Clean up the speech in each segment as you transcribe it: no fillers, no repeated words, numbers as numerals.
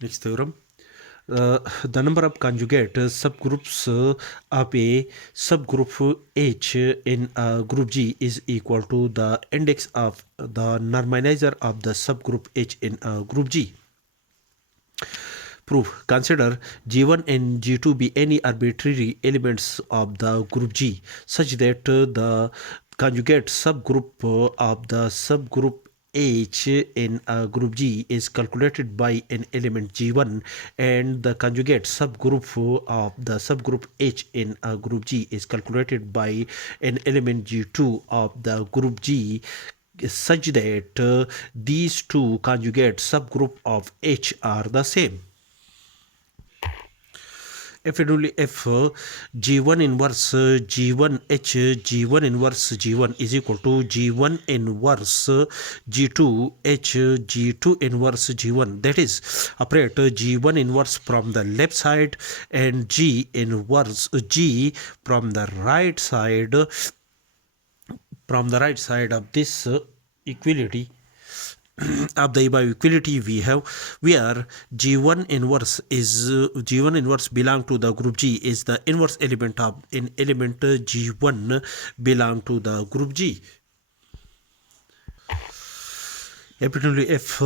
Next theorem. The number of conjugate subgroups of a subgroup H in group G is equal to the index of the normalizer of the subgroup H in group G. Proof. Consider G1 and G2 be any arbitrary elements of the group G such that the conjugate subgroup of the subgroup H in group G is calculated by an element G1 and the conjugate subgroup of the subgroup H in group G is calculated by an element G2 of the group G such that these two conjugate subgroup of H are the same. If and only if G1 inverse G1 H G1 inverse G1 is equal to G1 inverse G2 H G2 inverse G1, that is operate G1 inverse from the left side and G inverse G from the right side of this equality of the above equality we have, where G1 inverse belong to the group G is the inverse element of an element G1 belong to the group G. Apparently if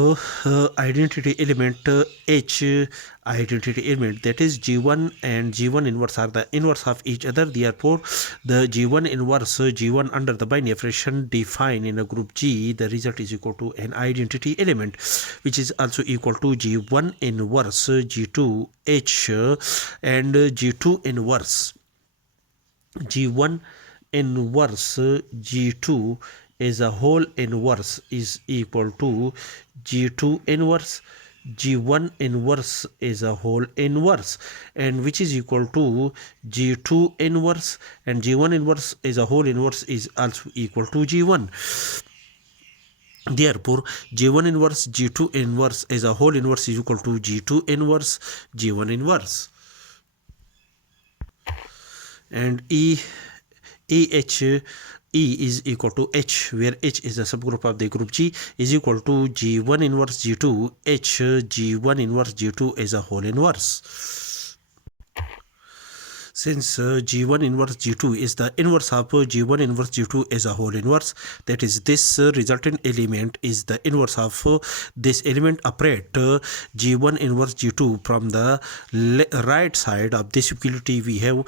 identity element H identity element, that is G1 and G1 inverse are the inverse of each other, therefore the G1 inverse G1 under the binary operation defined in a group G, the result is equal to an identity element which is also equal to G1 inverse G2 H and G2 inverse G1 inverse G2 is a whole inverse is equal to G2 inverse G1 inverse is a whole inverse, and which is equal to G2 inverse, and G1 inverse is a whole inverse is also equal to G1. Therefore G1 inverse G2 inverse is a whole inverse is equal to G2 inverse G1 inverse. And E is equal to H, where H is a subgroup of the group G, is equal to G1 inverse G2 H G1 inverse G2 is a whole inverse. Since G1 inverse G2 is the inverse of G1 inverse G2 is a whole inverse, that is this resultant element is the inverse of this element, operate G1 inverse G2 from the right side of this equality we have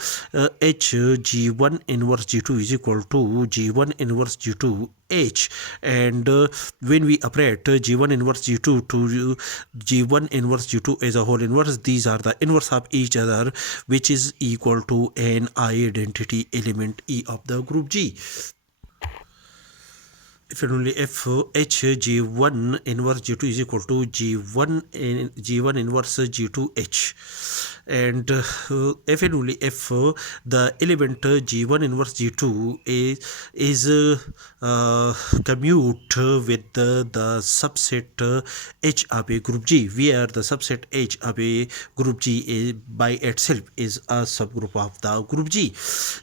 H G1 inverse G2 is equal to G1 inverse G2 H, and when we operate G1 inverse G2 to G1 inverse G2 as a whole inverse, these are the inverse of each other, which is equal to an identity element E of the group G. If and only if H G1 inverse G2 is equal to G1 inverse G2 H, and if and only if the element G1 inverse G2 is commute with the subset H of a group G, where the subset H of a group G is by itself is a subgroup of the group G.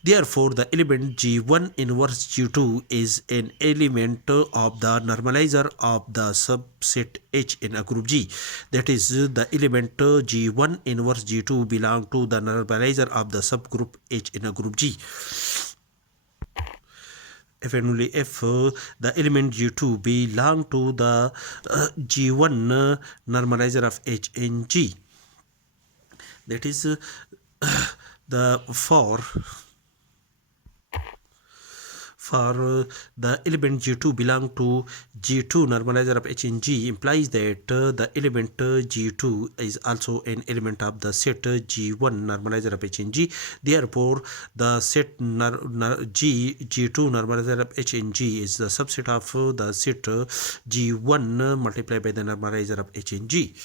Therefore the element G1 inverse G2 is an element of the normalizer of the subset H in a group G, that is the element G1 inverse G2 belong to the normalizer of the subgroup H in a group G. If and only if the element G2 belong to the G1 normalizer of H in G, that is the for the element G2 belong to G2 normalizer of H in G implies that the element G2 is also an element of the set G1 normalizer of H in G. Therefore the set G2 normalizer of H in G is the subset of the set G1 multiplied by the normalizer of H in G.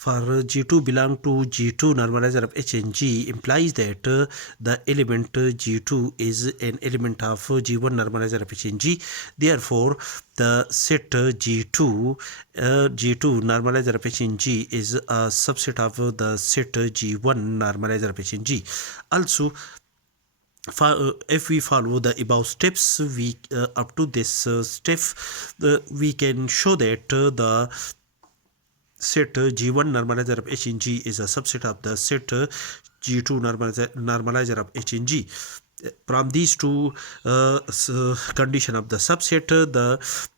For G2 belong to G2 normalizer of H and G implies that the element G2 is an element of G1 normalizer of H and G. Therefore, the set G2 normalizer of H and G is a subset of the set G1 normalizer of H and G. Also, if we follow the above steps, we up to this step, we can show that the set G1 normalizer of H in G is a subset of the set G2 normalizer of H in G. From these two condition of the subset,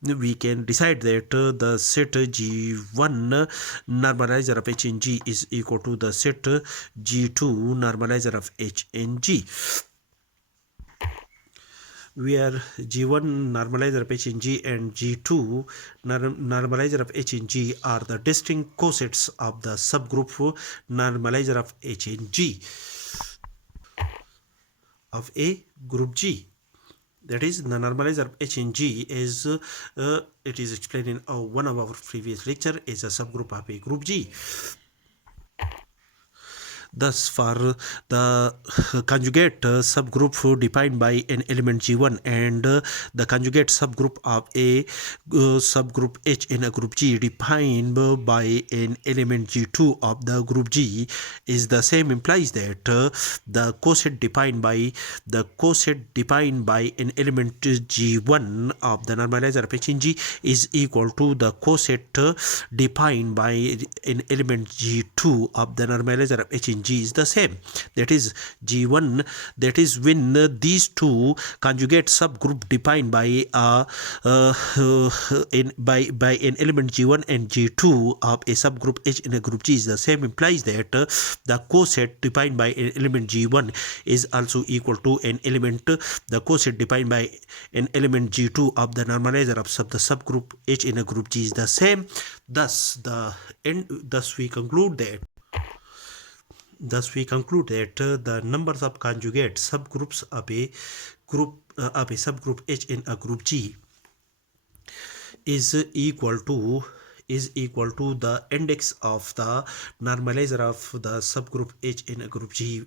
we can decide that the set G1 normalizer of H in G is equal to the set G2 normalizer of H in G, where G1 normalizer of H in G and G2 normalizer of H in G are the distinct cosets of the subgroup normalizer of H in G of a group G. That is, the normalizer of H in G is it is explained in one of our previous lecture, is a subgroup of a group G. Thus, for the conjugate subgroup defined by an element G1 and the conjugate subgroup of a subgroup H in a group G defined by an element G2 of the group G is the same, implies that the coset defined by an element G1 of the normalizer of H in G is equal to the coset defined by an element G2 of the normalizer of H in G is the same. That is, G1, that is when these two conjugate subgroup defined by by an element G1 and G2 of a subgroup H in a group G is the same, implies that the coset defined by an element G1 is also equal to an element, the coset defined by an element G2 of the normalizer of the subgroup H in a group G is the same. Thus we conclude that the numbers of conjugate subgroups of a subgroup H in a group G is equal to the index of the normalizer of the subgroup H in a group G